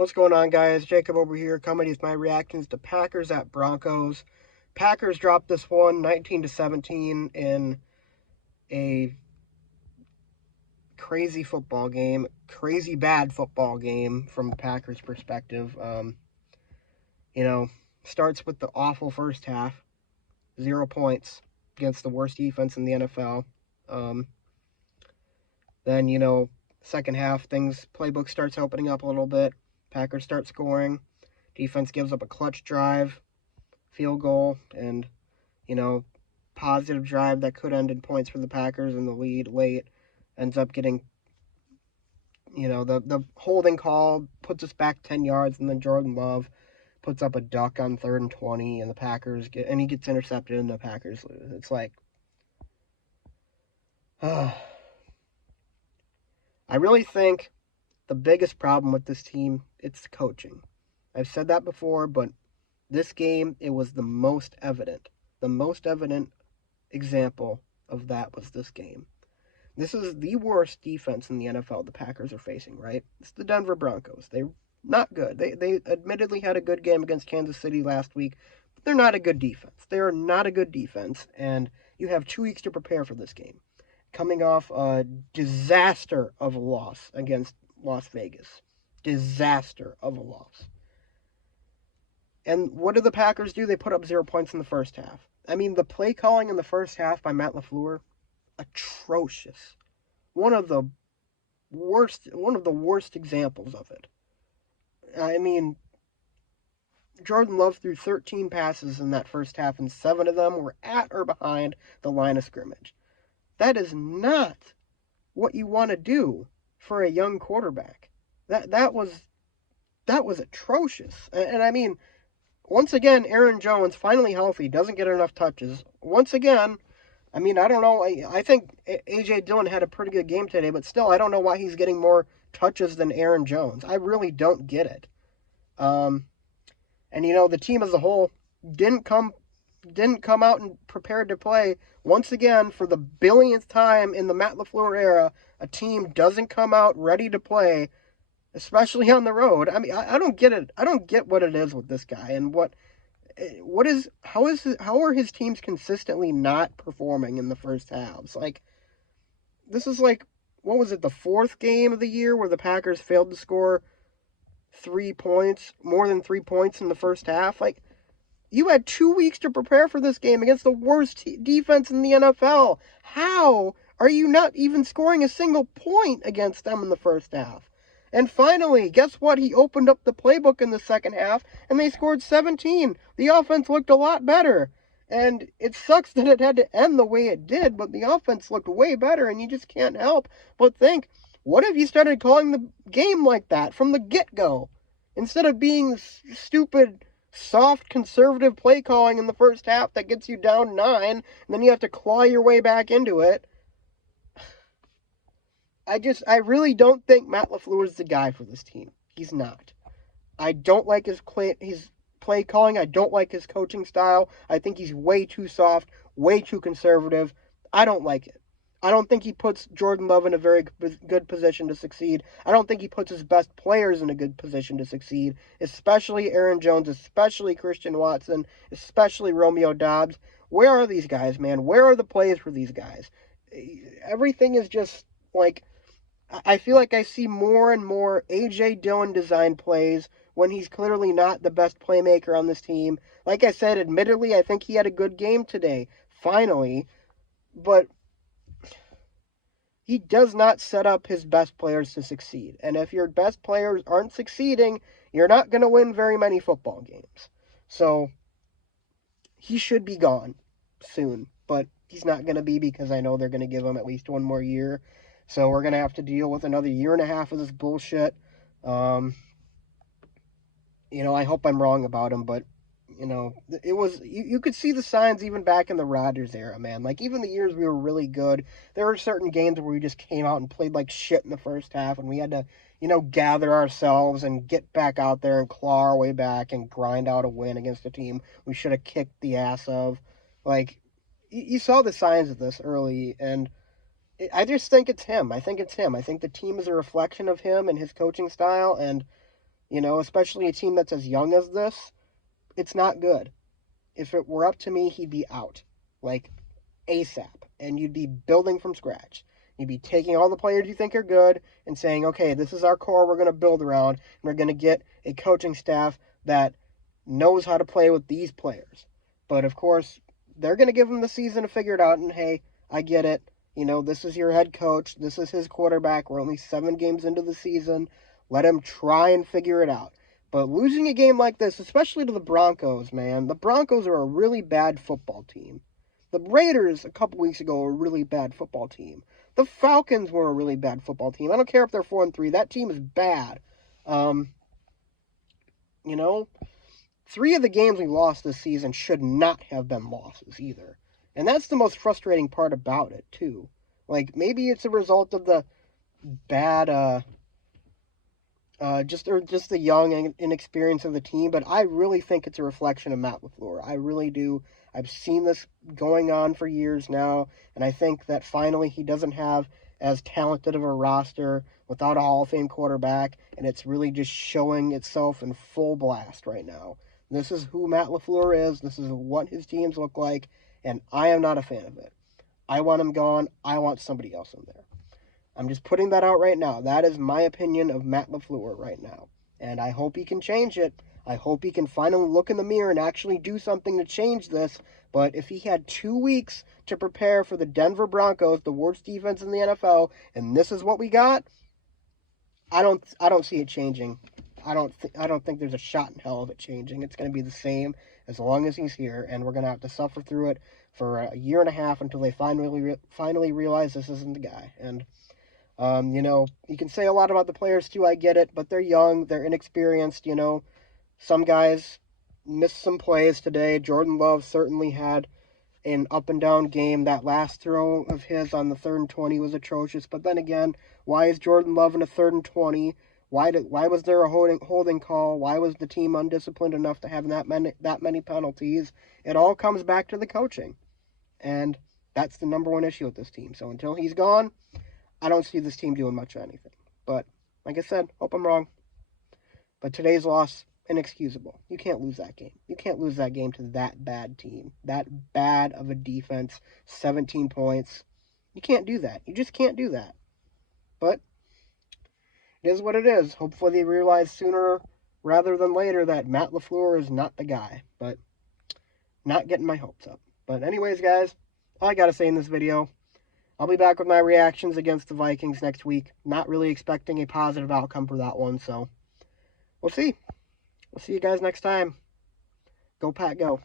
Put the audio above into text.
What's going on, guys? Jacob over here, coming with my reactions to Packers at Broncos. Packers dropped this one 19-17 in a crazy football game, crazy bad football game from the Packers' perspective. You know, starts with the awful first half, 0 points against the worst defense in the NFL. Then, second half, playbook starts opening up a little bit. Packers start scoring. Defense gives up a clutch drive, field goal, and, positive drive that could end in points for the Packers in the lead late. Ends up getting, the holding call puts us back 10 yards, and then Jordan Love puts up a duck on 3rd and 20, and he gets intercepted, and the Packers lose. It's like, I really think the biggest problem with this team, it's coaching. I've said that before, but this game, it was the most evident. The most evident example of that was this game. This is the worst defense in the NFL the Packers are facing, right? It's the Denver Broncos. They're not good. They admittedly had a good game against Kansas City last week, but they're not a good defense. They are not a good defense, and you have 2 weeks to prepare for this game. Coming off a disaster of a loss against Las Vegas. Disaster of a loss. And what did the Packers do? They put up 0 points in the first half. I mean, the play calling in the first half by Matt LaFleur, atrocious. One of the worst examples of it. I mean, Jordan Love threw 13 passes in that first half, and 7 of them were at or behind the line of scrimmage. That is not what you want to do for a young quarterback. That was atrocious. And I mean, once again, Aaron Jones, finally healthy, doesn't get enough touches. Once again, I mean, I don't know. I think A.J. Dillon had a pretty good game today, but still, I don't know why he's getting more touches than Aaron Jones. I really don't get it. And, the team as a whole didn't come out and prepared to play. Once again, for the billionth time in the Matt LaFleur era, a team doesn't come out ready to play, especially on the road. I mean, I don't get it. I don't get what it is with this guy, and how are his teams consistently not performing in the first halves? Like, this is like, what was it, the 4th game of the year where the Packers failed to score 3 points, more than 3 points in the first half? Like, you had 2 weeks to prepare for this game against the worst defense in the NFL. How are you not even scoring a single point against them in the first half? And finally, guess what? He opened up the playbook in the second half, and they scored 17. The offense looked a lot better. And it sucks that it had to end the way it did, but the offense looked way better, and you just can't help but think, what if you started calling the game like that from the get-go? Instead of being stupid, soft, conservative play calling in the first half that gets you down 9, and then you have to claw your way back into it. I really don't think Matt LaFleur is the guy for this team. He's not. I don't like his play calling. I don't like his coaching style. I think he's way too soft, way too conservative. I don't like it. I don't think he puts Jordan Love in a very good position to succeed. I don't think he puts his best players in a good position to succeed, especially Aaron Jones, especially Christian Watson, especially Romeo Doubs. Where are these guys, man? Where are the plays for these guys? Everything is just like, I feel like I see more and more A.J. Dillon design plays when he's clearly not the best playmaker on this team. Like I said, admittedly, I think he had a good game today, finally, but he does not set up his best players to succeed. And if your best players aren't succeeding, you're not going to win very many football games. So he should be gone soon, but he's not going to be, because I know they're going to give him at least 1 more year. So we're going to have to deal with another 1.5 years of this bullshit. I hope I'm wrong about him, but, it was, you could see the signs even back in the Rodgers era, man. Like, even the years we were really good, there were certain games where we just came out and played like shit in the first half, and we had to, gather ourselves and get back out there and claw our way back and grind out a win against a team we should have kicked the ass of. Like, you saw the signs of this early, and I just think it's him. I think it's him. I think the team is a reflection of him and his coaching style, and You know, especially a team that's as young as this, it's not good. If it were up to me, he'd be out. Like, ASAP. And you'd be building from scratch. You'd be taking all the players you think are good and saying, okay, this is our core we're going to build around, and we're going to get a coaching staff that knows how to play with these players. But of course, they're going to give him the season to figure it out, and hey, I get it. You know, this is your head coach. This is his quarterback. We're only 7 games into the season. Let him try and figure it out. But losing a game like this, especially to the Broncos, man, the Broncos are a really bad football team. The Raiders a couple weeks ago were a really bad football team. The Falcons were a really bad football team. I don't care if they're 4-3. That team is bad. You know, 3 of the games we lost this season should not have been losses either. And that's the most frustrating part about it, too. Like, maybe it's a result of the bad, just the young inexperience of the team, but I really think it's a reflection of Matt LaFleur. I really do. I've seen this going on for years now, and I think that finally he doesn't have as talented of a roster without a Hall of Fame quarterback, and it's really just showing itself in full blast right now. This is who Matt LaFleur is. This is what his teams look like, and I am not a fan of it. I want him gone. I want somebody else in there. I'm just putting that out right now. That is my opinion of Matt LaFleur right now. And I hope he can change it. I hope he can finally look in the mirror and actually do something to change this. But if he had 2 weeks to prepare for the Denver Broncos, the worst defense in the NFL, and this is what we got, I don't see it changing. I don't think there's a shot in hell of it changing. It's going to be the same as long as he's here, and we're going to have to suffer through it for a year and a half until they finally realize this isn't the guy. And you know, you can say a lot about the players too, I get it, but they're young, they're inexperienced, you know. Some guys missed some plays today. Jordan Love certainly had an up and down game. That last throw of his on the 3rd and 20 was atrocious. But then again, why is Jordan Love in a 3rd and 20? Why was there a holding call? Why was the team undisciplined enough to have that many penalties? It all comes back to the coaching. And that's the number one issue with this team. So until he's gone, I don't see this team doing much of anything. But, like I said, hope I'm wrong. But today's loss, inexcusable. You can't lose that game. You can't lose that game to that bad team. That bad of a defense, 17 points. You can't do that. You just can't do that. But it is what it is. Hopefully they realize sooner rather than later that Matt LaFleur is not the guy. But not getting my hopes up. But anyways, guys, all I got to say in this video, I'll be back with my reactions against the Vikings next week. Not really expecting a positive outcome for that one, so we'll see. We'll see you guys next time. Go Pack, go.